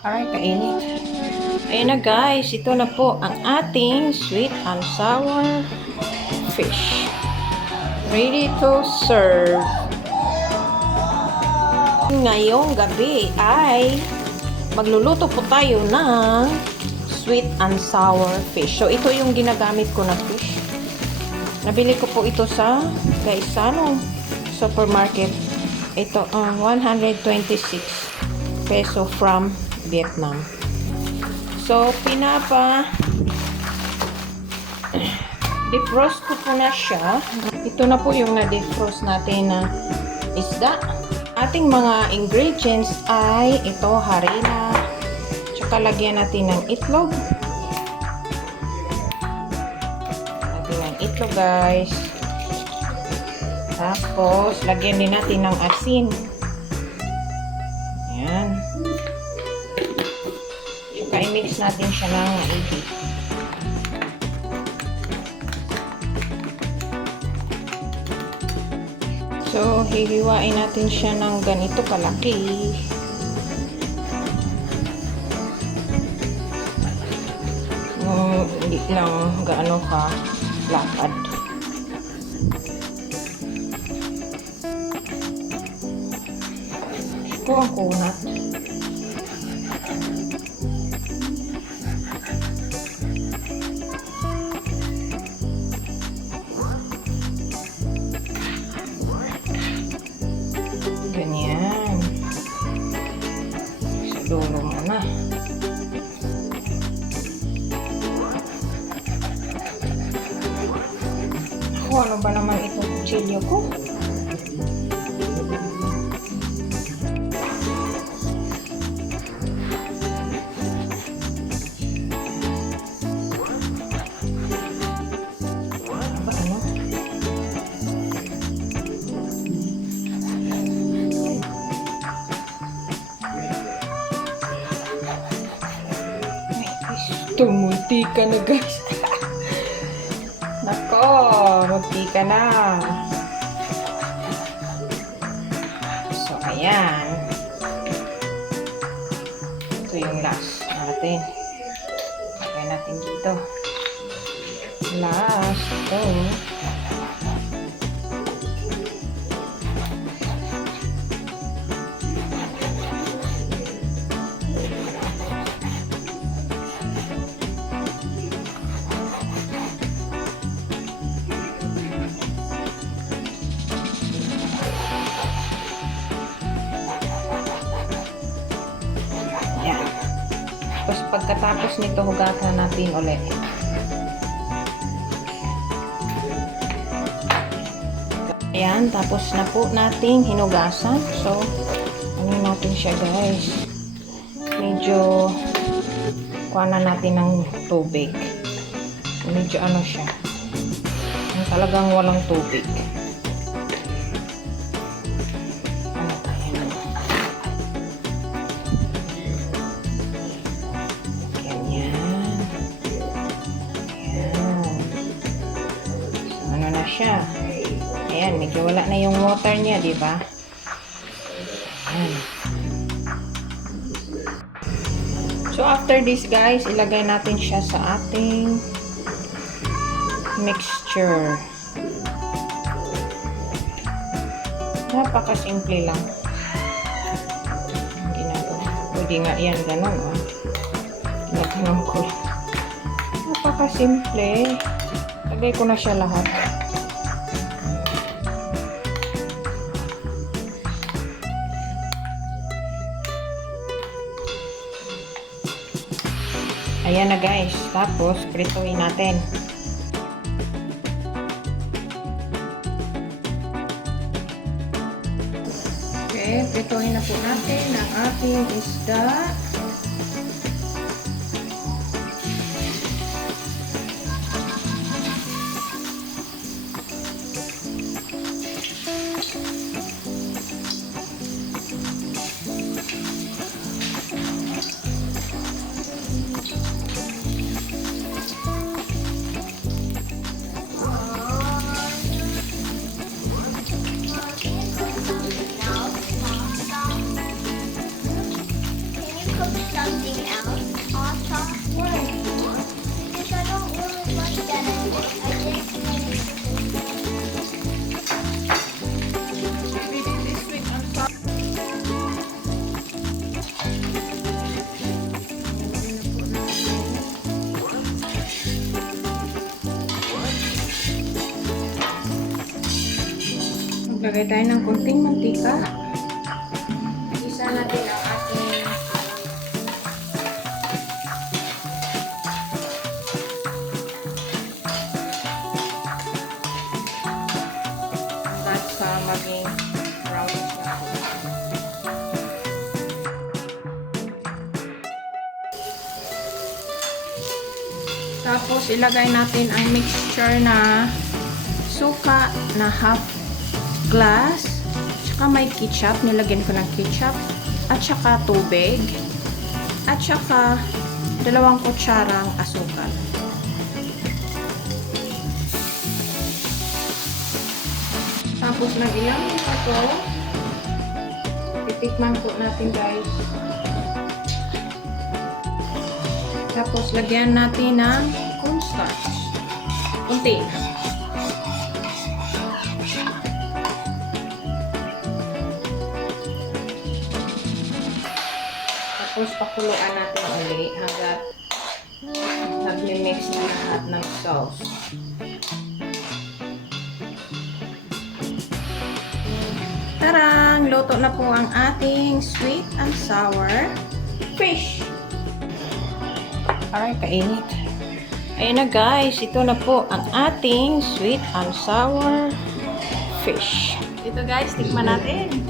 Aray, kainit. Ayun na guys, ito na po ang ating sweet and sour fish. Ready to serve. Ngayong gabi ay magluluto po tayo ng sweet and sour fish. So, ito yung ginagamit ko na fish. Nabili ko po ito sa Gaisano supermarket. Ito, 126 peso from Vietnam. So, defrost ko po na siya. Ito na po yung na-defrost natin na isda. Ating mga ingredients ay ito, harina. Tsaka lagyan natin ng itlog. Lagyan ng itlog, guys. Tapos, lagyan din natin ng asin. Ayan. Tsaka i-mix natin siya ng maigi. So, hihiwain natin siya ng ganito kalaki. Hindi lang gaano ka lapad. Ito ang kunat. Ganyan. Sa dulo mo na. Ako, ano ba naman itong kutsilyo ko? Munti ka na, guys. Nako, munti ka na. So, ayan. Ito yung last natin. Lagay natin dito. Last. Ito. Tapos pagkatapos nito, hugatan natin ulit. Ayan, tapos na po nating hinugasan. So, ano natin siya, guys. Medyo kuha na natin ng tubig. Medyo ano siya. Talagang walang tubig. Siya. Ayan, medyo wala na yung water niya, di ba? Ayan. So, after this, guys, ilagay natin siya sa ating mixture. Napaka-simple lang. Ginagawa. Pwede nga yan, ganun, oh. Ginagawa ko. Napaka-simple. Lagay ko na siya lahat. Ayan na, guys. Tapos, prituin natin. Okay, prituin na po natin ang ating isda. cook something else also? What? Because I don't really like that. I just want Maybe this is sweet and sour. Maglagay tayo ng konting mantika. Isa natin ang ating hanggang sa maging brownish na po. Tapos ilagay natin ang mixture na suka na half glass, tsaka may ketchup, nilagyan ko ng ketchup, at tsaka tubig, at tsaka 2 kutsarang asukal. Tapos ng ilang pa to, titikman po natin guys. Tapos lagyan natin ng cornstarch. Kunti. Tapos pakuluan natin ulit hanggang nag-mix na lahat ng sauce. Tarang! Luto na po ang ating sweet and sour fish. Aray, kainit. Ayan na guys, ito na po ang ating sweet and sour fish. Ito guys, tikman natin.